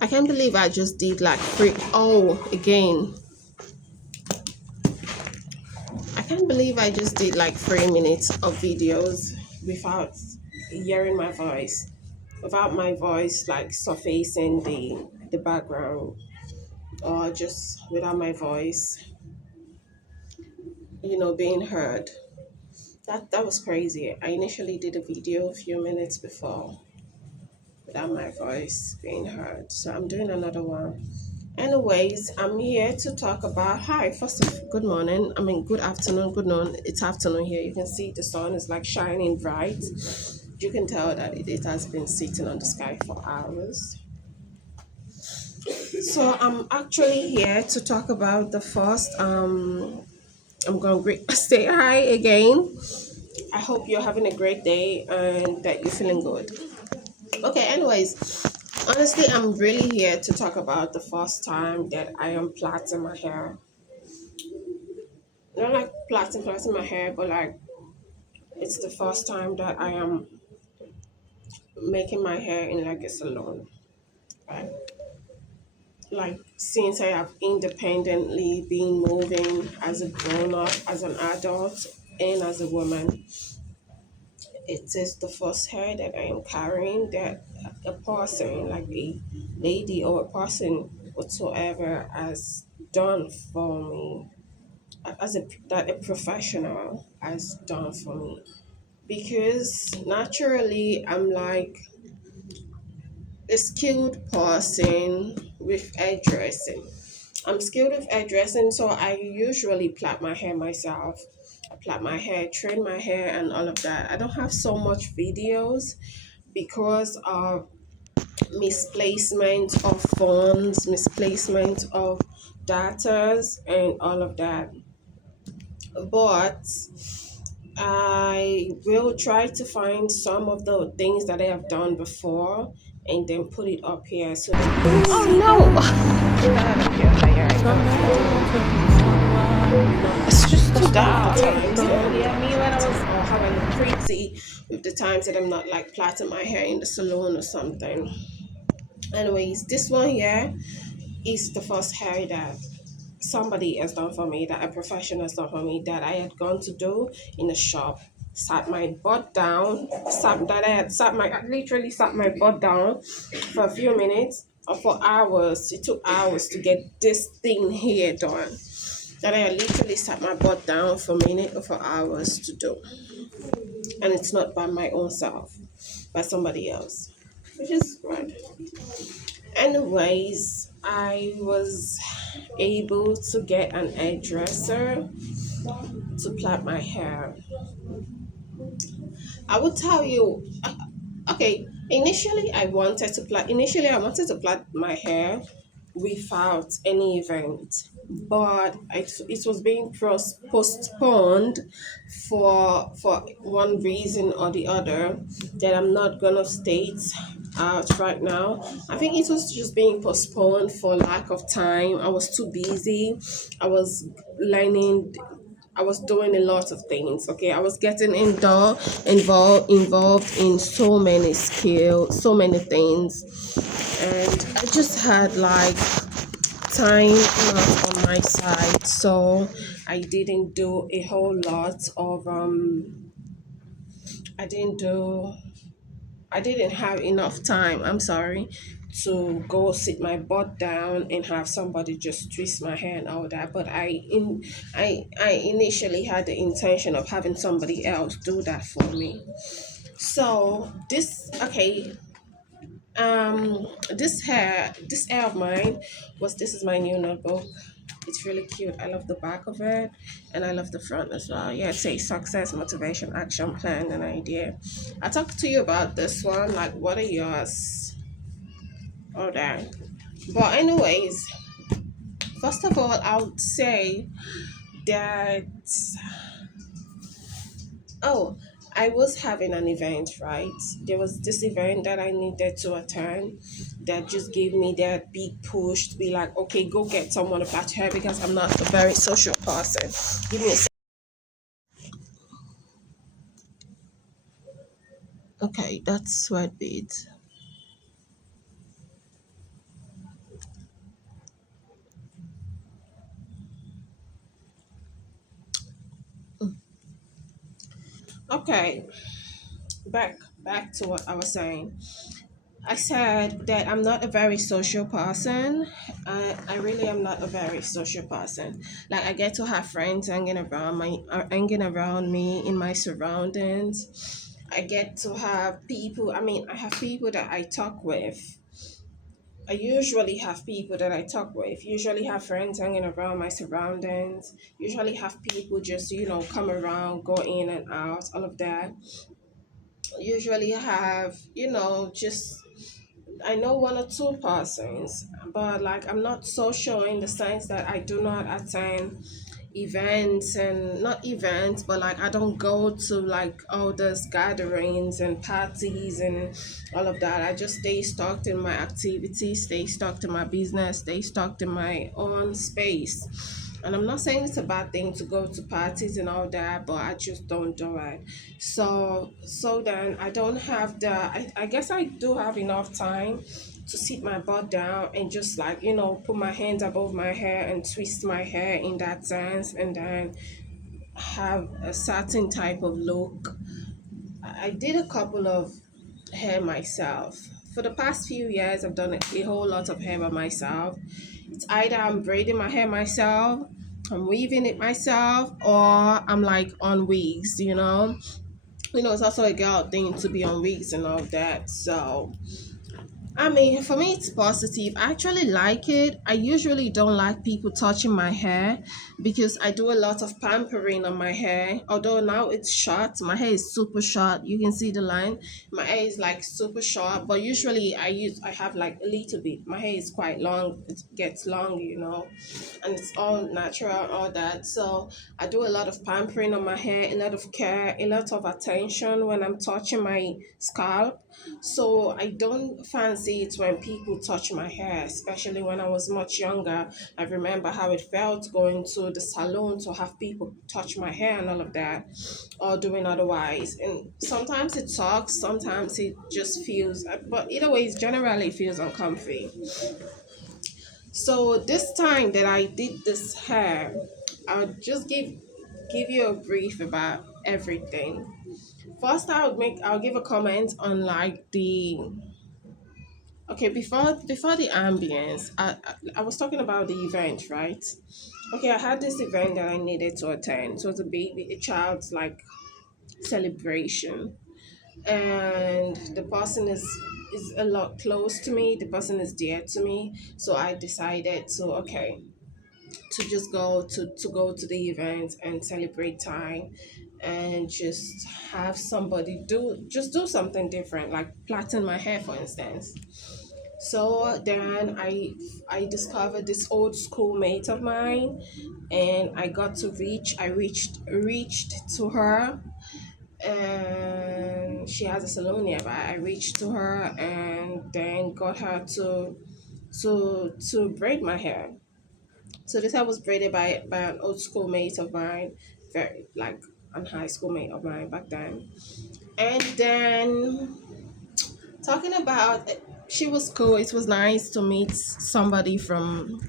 I can't believe I just did like three. Oh, again. I can't believe I just did like 3 minutes of videos without hearing my voice, without my voice like surfacing the background, or just without my voice, being heard. That was crazy. I initially did a video a few minutes before without my voice being heard. So I'm doing another one. Anyways, I'm here to talk about hi. First of good morning. I mean good afternoon, good noon. It's afternoon here. You can see the sun is like shining bright. You can tell that it has been sitting on the sky for hours. So I'm actually here to talk about the first I'm gonna say hi again. I hope you're having a great day and that you're feeling good. Okay, anyways, honestly, I'm really here to talk about the first time that I am plaiting my hair. Not like plaiting my hair, but like it's the first time that I am making my hair in like a salon. Right? Like since I have independently been moving as a grown up, as an adult, and as a woman, it is the first hair that I am carrying that a person, like a lady or a person whatsoever, has done for me, as that a professional has done for me. Because naturally, I'm like a skilled person with hairdressing. I'm skilled with hairdressing, so I usually plait my hair myself. I plait my hair, train my hair, and all of that. I don't have so much videos because of misplacement of phones, misplacement of datas, and all of that. But I will try to find some of the things that I have done before and then put it up here so that you can see. Oh no! Get out of here, Fire. I can't. It's just too dark the times. Yeah, me when I was how I look pretty with the times that I'm not like plaiting my hair in the salon or something. Anyways, this one here is the first hair that somebody has done for me, that a professional has done for me, that I had gone to do in a shop. Sat my butt down, I literally sat my butt down for a few minutes or for hours. It took hours to get this thing here done. That I literally sat my butt down for a minute or for hours to do. And it's not by my own self, by somebody else, which is right. Anyways, I was able to get an hairdresser to plait my hair. I will tell you, okay, initially I wanted to plait my hair without any event, but it was being postponed for one reason or the other that I'm not gonna state out right now. I think it was just being postponed for lack of time. I was too busy. I was learning. I was doing a lot of things. Okay, I was getting involved in so many skills, so many things, and I just had like time not on my side, so I didn't do a whole lot of I didn't do I didn't have enough time, I'm sorry, to go sit my butt down and have somebody just twist my hair and all that. But I initially had the intention of having somebody else do that for me. So this hair of mine was this is my new notebook. It's really cute. I love the back of it and I love the front as well. Yeah, it says success, motivation, action plan, and idea. I talked to you about this one. Like, what are yours? All that. But anyways, first of all, I would say that oh, I was having an event, right? There was this event that I needed to attend that just gave me that big push to be like, okay, go get someone to patch hair because I'm not a very social person. Give me a Okay, that's sweat beads. Okay, back to what I was saying. I said that I'm not a very social person. I really am not a very social person. Like I get to have friends hanging around me in my surroundings. I get to have people. I mean, I have people that I talk with. I usually have people that I talk with. Usually have friends hanging around my surroundings. Usually have people just come around, go in and out, all of that. Usually have just I know one or two persons, but like I'm not social in the sense that I do not attend events and not events, but like I don't go to like all those gatherings and parties and all of that. I just stay stuck in my activities, stay stuck in my business, stay stuck in my own space. And I'm not saying it's a bad thing to go to parties and all that, but I just don't do it. So then I don't have I guess I do have enough time to sit my butt down and just like put my hands above my hair and twist my hair in that sense, and then have a certain type of look. I did a couple of hair myself. For the past few years, I've done a whole lot of hair by myself. It's either I'm braiding my hair myself, I'm weaving it myself, or I'm like on wigs, it's also a girl thing to be on wigs and all that. So I mean, for me, it's positive. I actually like it. I usually don't like people touching my hair because I do a lot of pampering on my hair. Although now it's short, my hair is super short. You can see the line. My hair is like super short, but usually I have like a little bit. My hair is quite long. It gets long, and it's all natural, all that. So I do a lot of pampering on my hair, a lot of care, a lot of attention when I'm touching my scalp. So I don't fancy it when people touch my hair, especially when I was much younger. I remember how it felt going to the salon to have people touch my hair and all of that, or doing otherwise. And sometimes it sucks, sometimes it just feels, but either way, it generally feels uncomfy. So this time that I did this hair, I'll just give you a brief about everything. First, I'll give a comment on like the okay before the ambience. I was talking about the event, right? Okay, I had this event that I needed to attend. So it was a child's like celebration, and the person is a lot close to me. The person is dear to me, so I decided to just go to the event and celebrate time, and just have somebody do something different, like plaiting my hair, for instance. So then I discovered this old schoolmate of mine, and I reached to her, and she has a salon nearby. I reached to her and then got her to braid my hair. So this hair was braided by an old schoolmate of mine, very like an high schoolmate of mine back then. And then talking about she was cool. It was nice to meet somebody from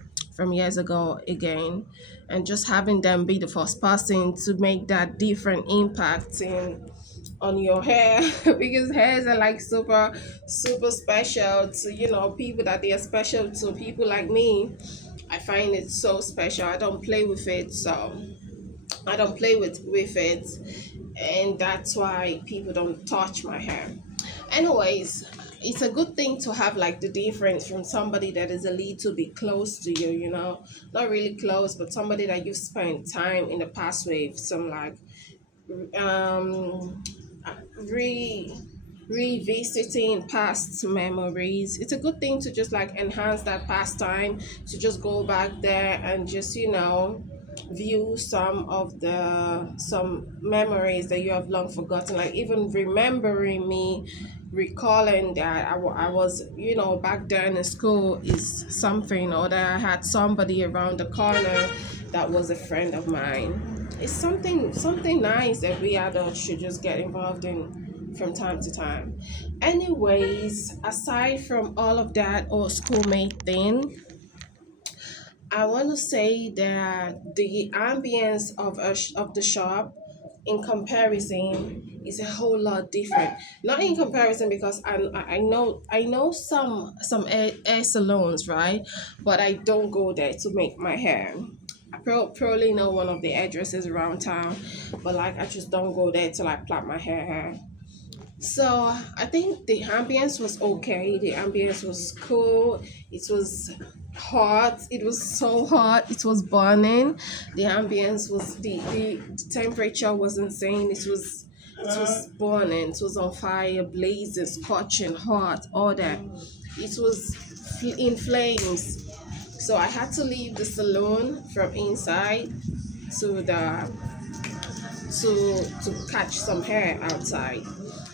years ago again, and just having them be the first person to make that different impact in on your hair because hairs are like super special to people that they are special to. People like me, I find it so special. I don't play with it, so I don't play with it, and that's why people don't touch my hair. Anyways, it's a good thing to have like the difference from somebody that is a little bit close to you, not really close, but somebody that you've spent time in the past with, some like um re revisiting past memories. It's a good thing to just like enhance that past time, to just go back there and just view some memories that you have long forgotten, like even remembering me, recalling that I was back then in school is something, or that I had somebody around the corner that was a friend of mine. It's something nice that we adults should just get involved in from time to time. Anyways, aside from all of that or schoolmate thing, I want to say that the ambience of the shop in comparison, it's a whole lot different. Not in comparison because I know some hair salons, right? But I don't go there to make my hair. I probably know one of the addresses around town, but like I just don't go there to like plait my hair. So I think the ambience was okay. The ambience was cool. It was hot. It was so hot. It was burning. The ambience was the temperature was insane. It was burning. It was on fire, blazing, scorching, hot, all that. It was in flames. So I had to leave the salon from inside to the to catch some hair outside.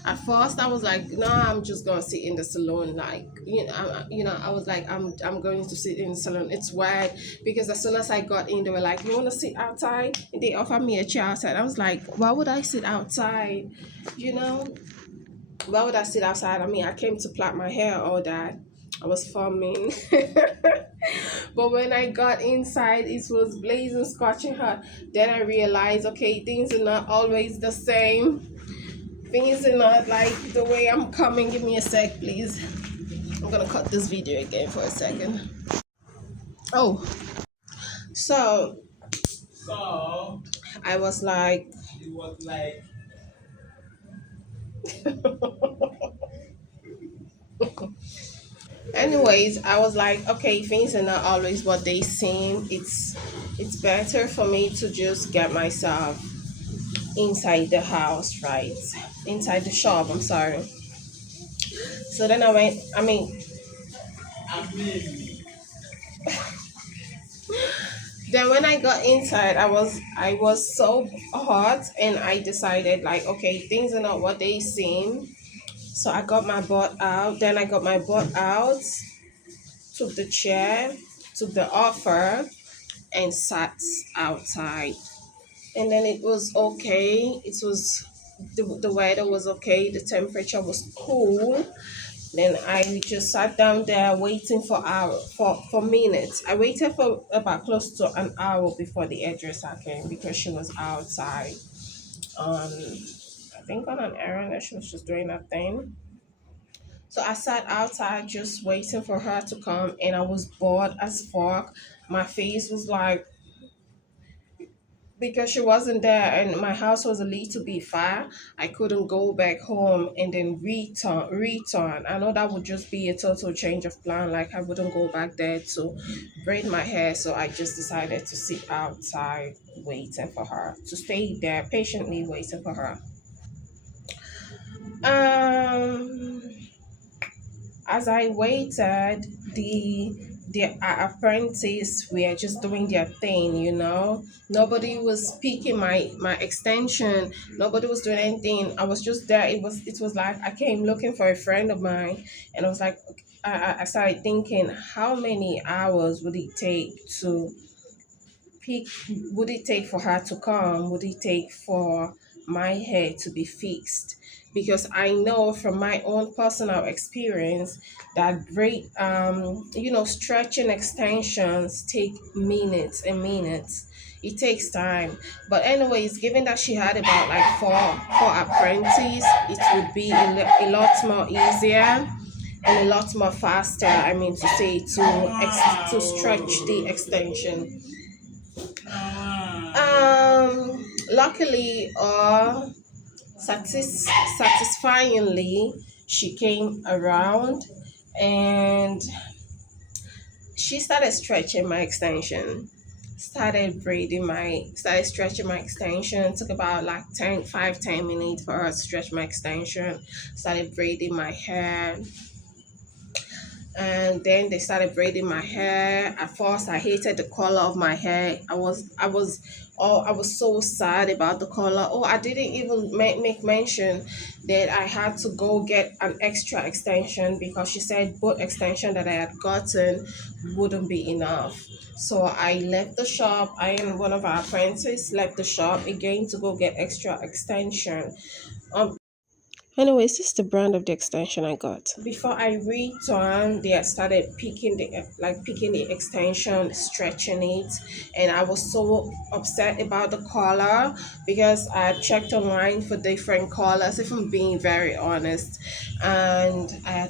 At first, I was like, "No, I'm just gonna sit in the salon." Like, I was like, I'm going to sit in the salon. It's weird because as soon as I got in, they were like, "You want to sit outside?" And they offered me a chair outside. I was like, "Why would I sit outside?" You know, why would I sit outside? I mean, I came to plait my hair, all that. I was filming. But when I got inside, it was blazing, scorching hot. Then I realized, okay, things are not always the same. Things are not like the way I'm coming. Give me a sec, please. I'm gonna cut this video again for a second. Oh, so So I was like, it was like anyways, I was like, okay, things are not always what they seem. It's better for me to just get myself inside the house, right? Inside the shop, I'm sorry. So then I went, I mean, then when I got inside, I was so hot and I decided like, okay, things are not what they seem. So I got my butt out. Then I got my butt out, took the chair, took the offer, and sat outside. And then it was okay. The weather was okay. The temperature was cool. Then I just sat down there waiting for minutes. I waited for about close to an hour before the hairdresser came because she was outside. Um, I think on an errand that she was just doing her thing. So I sat outside just waiting for her to come, and I was bored as fuck. My face was like, because she wasn't there and my house was a little bit far, I couldn't go back home and then return. I know that would just be a total change of plan. Like I wouldn't go back there to braid my hair, so I just decided to sit outside waiting for her, to stay there patiently waiting for her. um as I waited, the apprentice were just doing their thing, Nobody was picking my extension. Nobody was doing anything. I was just there. It was like I came looking for a friend of mine, and I was like, I started thinking, how many hours would it take to pick would it take for her to come? Would it take for my hair to be fixed? Because I know from my own personal experience that great stretching extensions take minutes and minutes. It takes time. But anyways, given that she had about like four apprentices, it would be a lot more easier and a lot more faster. I mean to say to stretch the extension. Luckily or satisfyingly, she came around and she started stretching my extension. Started stretching my extension. Took about like 10 minutes for her to stretch my extension. Started braiding my hair, and then they started braiding my hair. At first I hated the color of my hair. I was so sad about the color. Oh, I didn't even make mention that I had to go get an extra extension because she said both extension that I had gotten wouldn't be enough. So I left the shop. I and one of our apprentices left the shop again to go get extra extension. um Anyways, this is the brand of the extension I got. Before I returned, they had started picking the extension, stretching it, and I was so upset about the color because I had checked online for different colors. If I'm being very honest, and I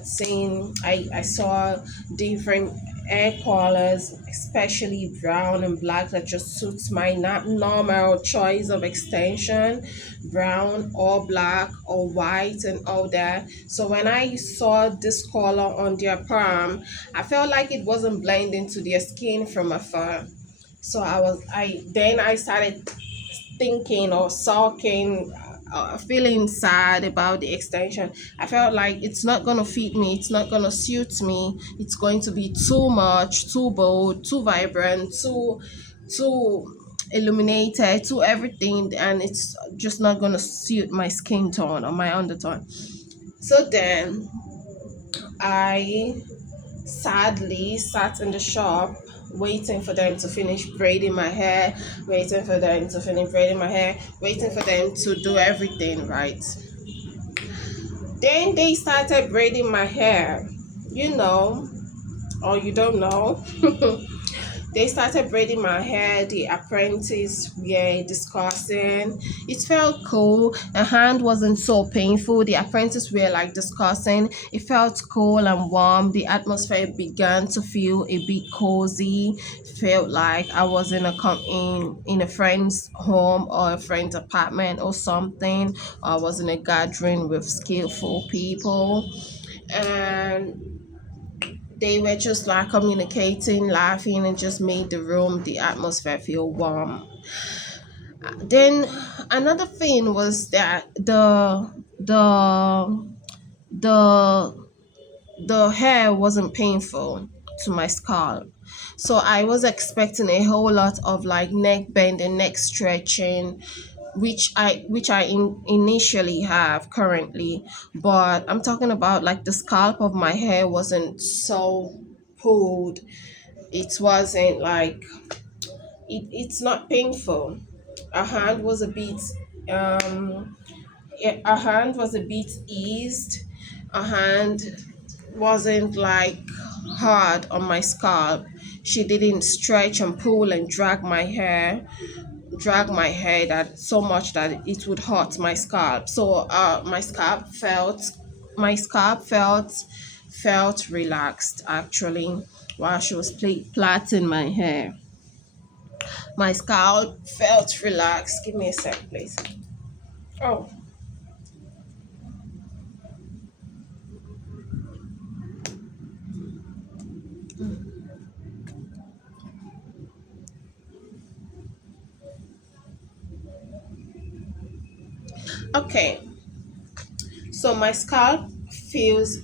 saw different hair colors, especially brown and black, that just suits my not normal choice of extension, brown or black or white and all that. So when I saw this color on their palm, I felt like it wasn't blending to their skin from afar. So I started thinking or sulking, feeling sad about the extension. I felt like it's not going to fit me, it's not going to suit me, it's going to be too much, too bold, too vibrant, too illuminated, too everything, and it's just not going to suit my skin tone or my undertone. So then I sadly sat in the shop waiting for them to finish braiding my hair, waiting for them to finish braiding my hair, waiting for them to do everything right. Then they started braiding my hair, you know, or you don't know. They started braiding my hair. The apprentice were discussing. It felt cool. The hand wasn't so painful. The apprentice were like discussing. It felt cool and warm. The atmosphere began to feel a bit cozy. Felt like I was in a friend's home or a friend's apartment or something. Or I was in a gathering with skillful people, and they were just like communicating, laughing, and just made the atmosphere feel warm. Then another thing was that the the hair wasn't painful to my scalp. So I was expecting a whole lot of like neck bending, neck stretching, which I initially have currently, but I'm talking about like the scalp of my hair wasn't so pulled. It wasn't like it's not painful. A hand was a bit a hand was a bit eased. A hand wasn't like hard on my scalp. She didn't stretch and pull and drag my hair that so much that it would hurt my scalp. So my scalp felt relaxed actually while she was plaiting my hair. My scalp felt relaxed. Give me a sec, please. Oh, okay. So my scalp feels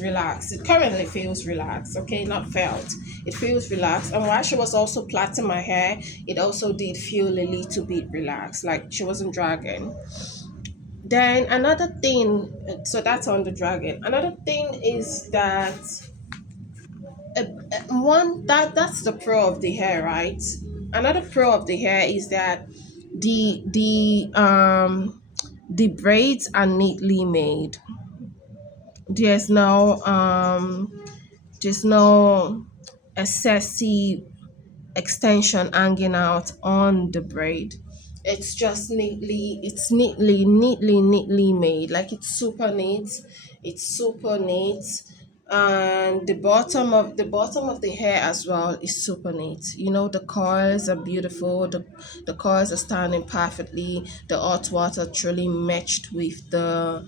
relaxed. It currently feels relaxed. Okay, not felt. It feels relaxed. And while she was also plaiting my hair, it also did feel a little bit relaxed, like she wasn't dragging. Then another thing, so that's on the dragon. Another thing is that one that's the pro of the hair, right? Another pro of the hair is that the the um the braids are neatly made. There's no there's no excessive extension hanging out on the braid. It's neatly made. Like it's super neat. It's super neat. And the bottom of the hair as well is super neat. You know, the coils are beautiful. The coils are standing perfectly. The hot water truly matched with the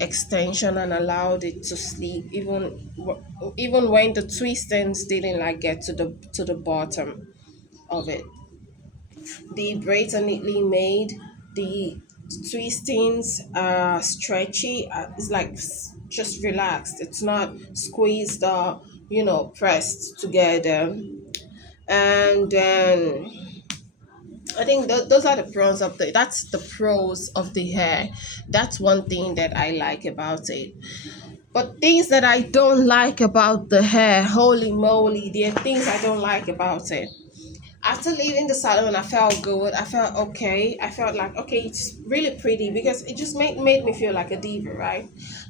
extension and allowed it to sleep even when the twistings didn't like get to the bottom of it. The braids are neatly made. The twistings are stretchy. It's like just relaxed. It's not squeezed or pressed together. And then I think those are the pros of the. That's the pros of the hair. That's one thing that I like about it. But things that I don't like about the hair, holy moly, there are things I don't like about it. After leaving the salon, I felt good. I felt okay. I felt like, okay, it's really pretty because it just made me feel like a diva, right?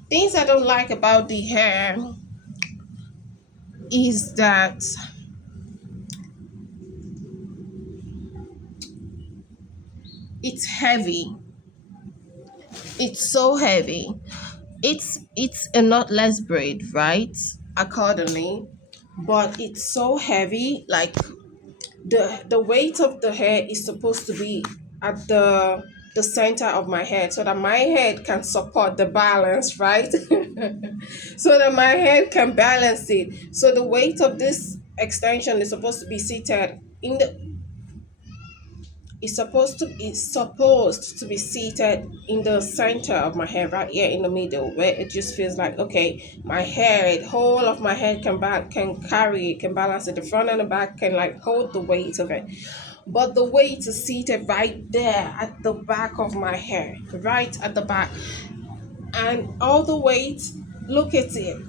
Things I don't like about the hair is that it's heavy. It's so heavy. It's a knotless braid, right? Accordingly, but it's so heavy. Like the weight of the hair is supposed to be at the center of my head so that my head can support the balance, right? So that my head can balance it. So the weight of this extension is supposed to be seated in the it's supposed to be seated in the center of my hair, right here in the middle, where it just feels like, okay, my hair, the whole of my head can carry it, can balance it. The front and the back can like hold the weight of it. But the weight is seated right there at the back of my hair, right at the back, and all the weight. Look at it.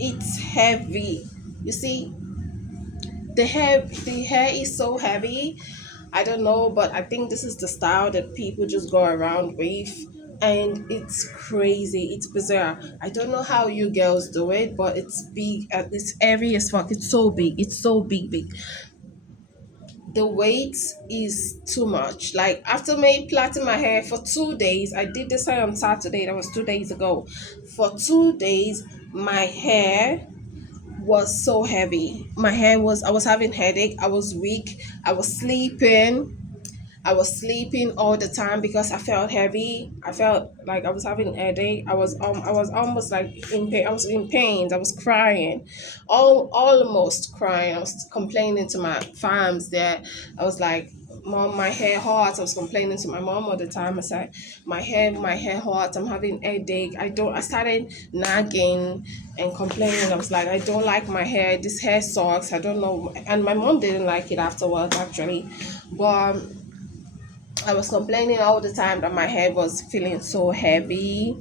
It's heavy. You see, the hair is so heavy. I don't know, but I think this is the style that people just go around with. And it's crazy. It's bizarre. I don't know how you girls do it, but it's big. It's heavy as fuck. It's so big. It's so big, big. The weight is too much. Like after me plaiting my hair for 2 days, I did this hair on Saturday. That was 2 days ago. For 2 days, my hair was so heavy. I was having headache. I was weak. I was sleeping all the time because I felt heavy. I felt like I was having a headache. I was almost like in pain. I was in pain. I was crying, almost crying. I was complaining to my fams there. I was like, Mom, my hair hurts. I was complaining to my mom all the time. I said, my hair hurts. I'm having headache. I started nagging and complaining. I was like, I don't like my hair. This hair sucks. I don't know. And my mom didn't like it afterwards, actually. But I was complaining all the time that my head was feeling so heavy,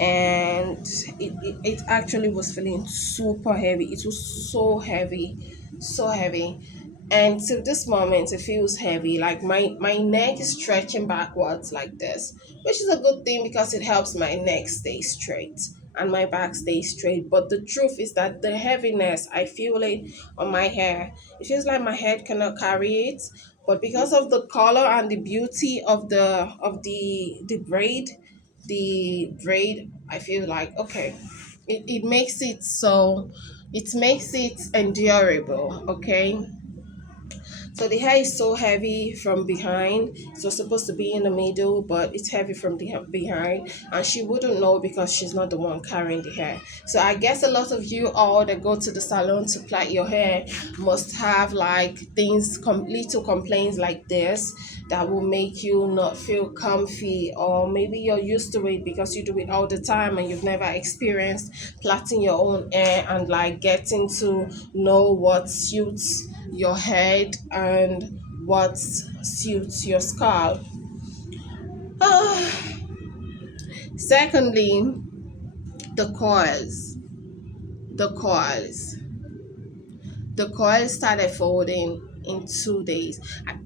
and it actually was feeling super heavy. It was so heavy, so heavy. And to this moment, it feels heavy. Like my neck is stretching backwards like this, which is a good thing because it helps my neck stay straight and my back stay straight. But the truth is that the heaviness, I feel it on my hair. It feels like my head cannot carry it. But because of the color and the beauty of the braid, I feel like, okay, it makes it so, it makes it endurable, okay. So the hair is so heavy from behind. So it's supposed to be in the middle, but it's heavy from the behind. And she wouldn't know because she's not the one carrying the hair. So I guess a lot of you all that go to the salon to plait your hair must have like little complaints like this that will make you not feel comfy, or maybe you're used to it because you do it all the time and you've never experienced plaiting your own hair and like getting to know what suits your head and what suits your scalp. Secondly, the coils. The coils. The coils started folding in 2 days.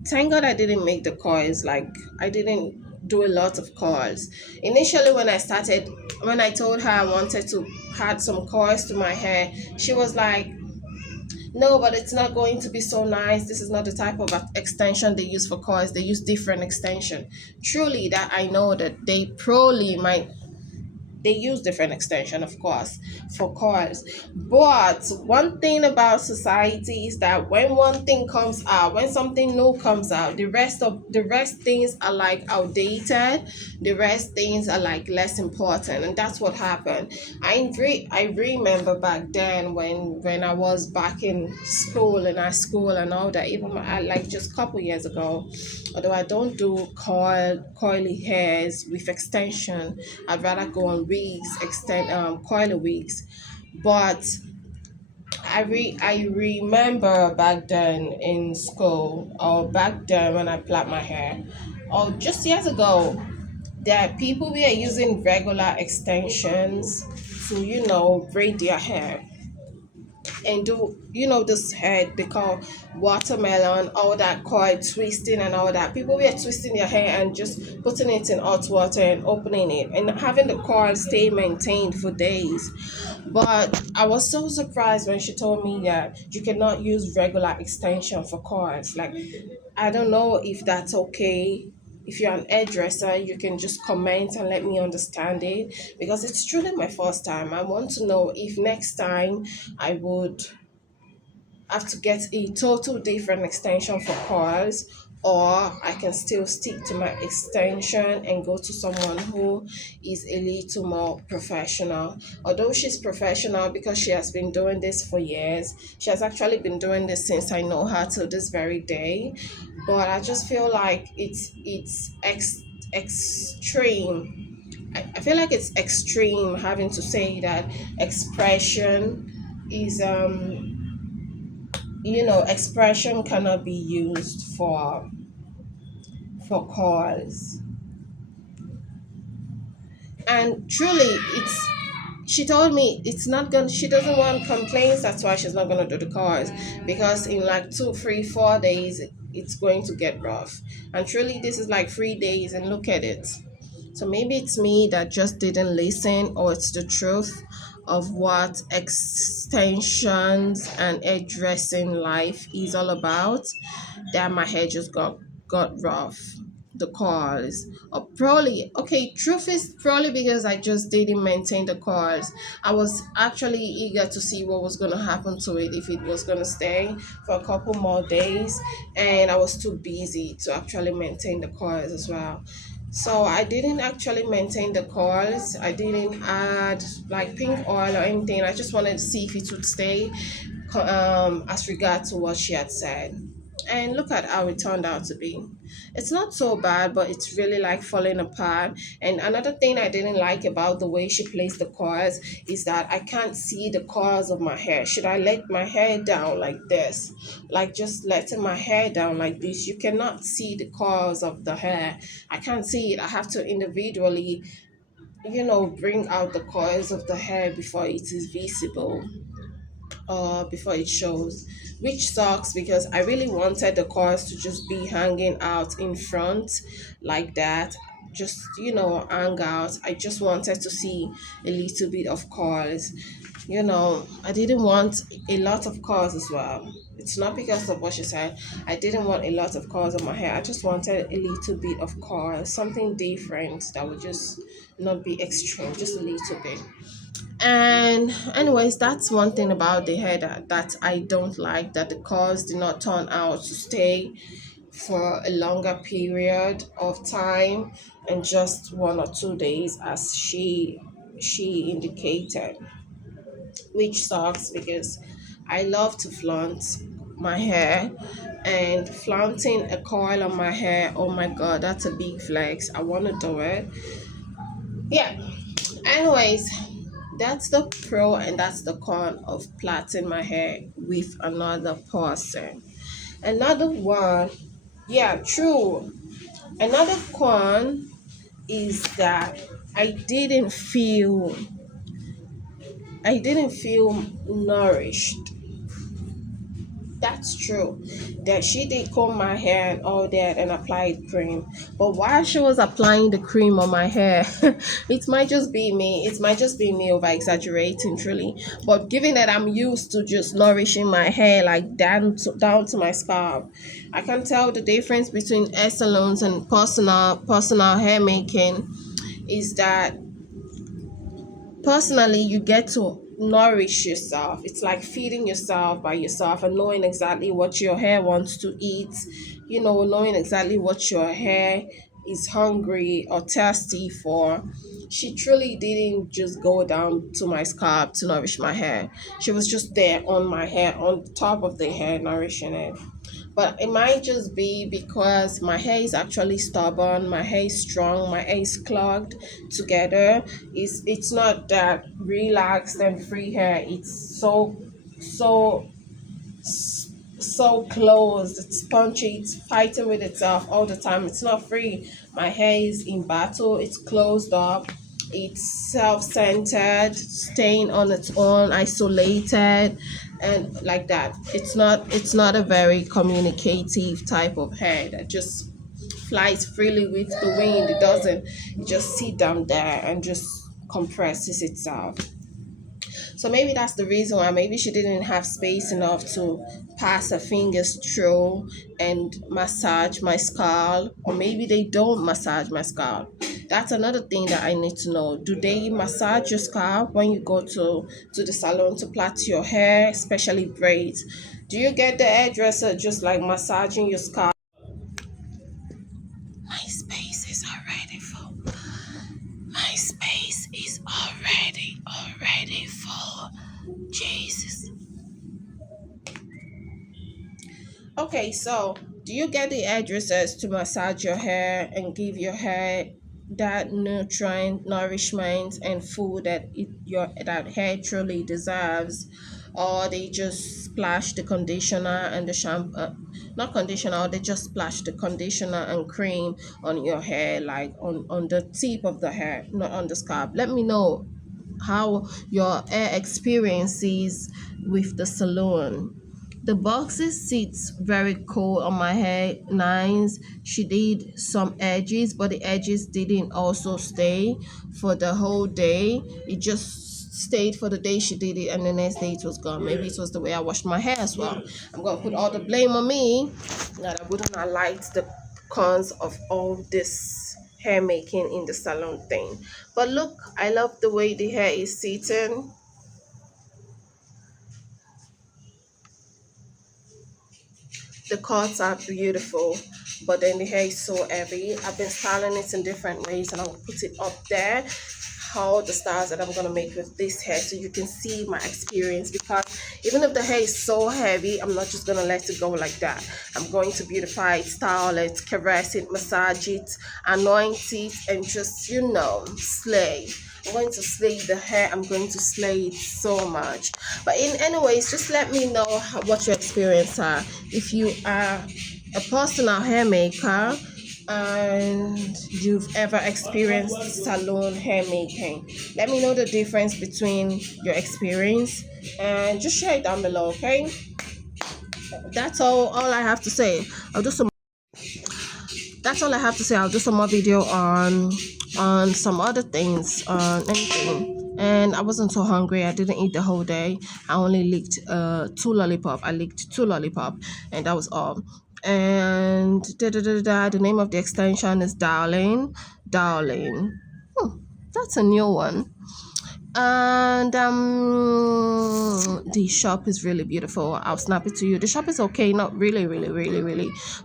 Thank God I didn't make the coils. Like I didn't do a lot of coils. Initially, when I told her I wanted to add some coils to my hair, she was like, no, but it's not going to be so nice. This is not the type of extension they use for coils. They use different extension. Truly, that I know that they use different extension, of course, for coils. But one thing about society is that when one thing comes out, when something new comes out, the rest things are like outdated. The rest things are like less important, and that's what happened. I remember back then when I was back in school, in our school and all that, even like just a couple years ago. Although I don't do coily hairs with extension, I'd rather go on wigs, extend coily wigs. But I remember back then in school, or back then when I plait my hair, or just years ago, that people were using regular extensions to braid their hair. and do, this head they call watermelon, all that coil twisting and all that. People were twisting their hair and just putting it in hot water and opening it and having the coil stay maintained for days. But I was so surprised when she told me that you cannot use regular extension for coils. Like, I don't know if that's okay. If you're an hairdresser, you can just comment and let me understand it, because it's truly my first time. I want to know if next time I would have to get a total different extension for coils, or I can still stick to my extension and go to someone who is a little more professional. Although she's professional because she has been doing this for years, she has actually been doing this since I know her till this very day. But I just feel like extreme. I feel like it's extreme having to say that expression is expression cannot be used for cause. And truly, it's she told me it's not gonna she doesn't want complaints. That's why she's not gonna do the cars, because in like 2 3 4 days it's going to get rough. And truly, this is like 3 days and look at it. So maybe it's me that just didn't listen, or it's the truth of what extensions and hairdressing life is all about, that my hair just got rough. The cause, or probably, okay, truth is probably because I just didn't maintain the cause. I was actually eager to see what was going to happen to it, if it was going to stay for a couple more days, and I was too busy to actually maintain the cause as well. So I didn't actually maintain the coils. I didn't add like pink oil or anything. I just wanted to see if it would stay, as regard to what she had said. And look at how it turned out to be. It's not so bad, but it's really like falling apart. And another thing I didn't like about the way she placed the coils is that I can't see the coils of my hair. Should I let my hair down like this? Like just letting my hair down like this, you cannot see the coils of the hair. I can't see it. I have to individually, bring out the coils of the hair before it is visible, before it shows, which sucks because I really wanted the coils to just be hanging out in front like that, just hang out. I just wanted to see a little bit of coils. I didn't want a lot of coils as well. It's not because of what she said. I didn't want a lot of coils on my hair. I just wanted a little bit of coils, something different that would just not be extreme, just a little bit. And anyways, that's one thing about the hair that I don't like, that the curls did not turn out to stay for a longer period of time and just 1 or 2 days as she indicated, which sucks because I love to flaunt my hair, and flaunting a coil on my hair, oh my god, that's a big flex. I want to do it. Yeah. Anyways, that's the pro and that's the con of plaiting my hair with another person. Another one, yeah, true. Another con is that I didn't feel I didn't feel nourished. That's true. That she did comb my hair and all that and applied cream. But while she was applying the cream on my hair, it might just be me. It might just be me over exaggerating truly. But given that I'm used to just nourishing my hair like down to my scalp, I can tell the difference between hair salons and personal hair making is that personally you get to nourish yourself. It's like feeding yourself by yourself and knowing exactly what your hair wants to eat, knowing exactly what your hair is hungry or thirsty for. She truly didn't just go down to my scalp to nourish my hair. She was just there on my hair, on top of the hair, nourishing it. But it might just be because my hair is actually stubborn, my hair is strong, my hair is clogged together. It's not that relaxed and free hair. It's so so closed. It's punchy. It's fighting with itself all the time. It's not free. My hair is in battle. It's closed up. It's self-centered, staying on its own, isolated, and like that. It's not a very communicative type of hair that just flies freely with the wind. It doesn't. It just sit down there and just compresses itself. So maybe that's the reason why. Maybe she didn't have space enough to pass her fingers through and massage my scalp, or maybe they don't massage my scalp. That's another thing that I need to know. Do they massage your scalp when you go to the salon to plait your hair, especially braids? Do you get the hairdresser just like massaging your scalp? My space is already full. My space is already full. Jesus. Okay, so do you get the hairdressers to massage your hair and give your hair that nutrient, nourishment, and food that that hair truly deserves, or they just splash the conditioner and the shampoo, not conditioner, or they just splash the conditioner and cream on your hair, like on the tip of the hair, not on the scalp? Let me know how your hair experience is with the salon. The boxes sits very cool on my hair, nice. She did some edges, but the edges didn't also stay for the whole day. It just stayed for the day she did it, and the next day it was gone. Maybe it was the way I washed my hair as well. I'm gonna put all the blame on me that I wouldn't have liked the cons of all this hair making in the salon thing. But look, I love the way the hair is sitting. The cuts are beautiful, but then the hair is so heavy. I've been styling it in different ways, and I'll put it up there, how the styles that I'm gonna make with this hair, so you can see my experience. Because even if the hair is so heavy, I'm not just gonna let it go like that. I'm going to beautify it, style it, caress it, massage it, anoint it, and just, slay. I'm going to slay the hair. I'm going to slay it so much. But anyways, just let me know what your experience are. If you are a personal hair maker and you've ever experienced salon hair making, let me know the difference between your experience and just share it down below. Okay, that's all I have to say. I'll do some That's all I have to say. I'll do some more video on some other things, on anything. And I wasn't so hungry. I didn't eat the whole day. I only licked two lollipop. I licked two lollipop, and that was all. And the name of the extension is Darling. That's a new one. And the shop is really beautiful. I'll snap it to you. The shop is okay, not really,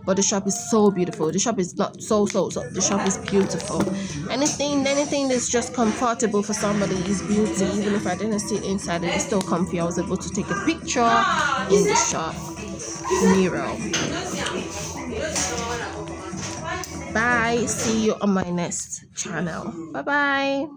but the shop is so beautiful. The shop is not so. The shop is beautiful. Anything that's just comfortable for somebody is beauty. Even if I didn't sit inside, it was still comfy. I was able to take a picture in the shop mirror. Bye. See you on my next channel. Bye.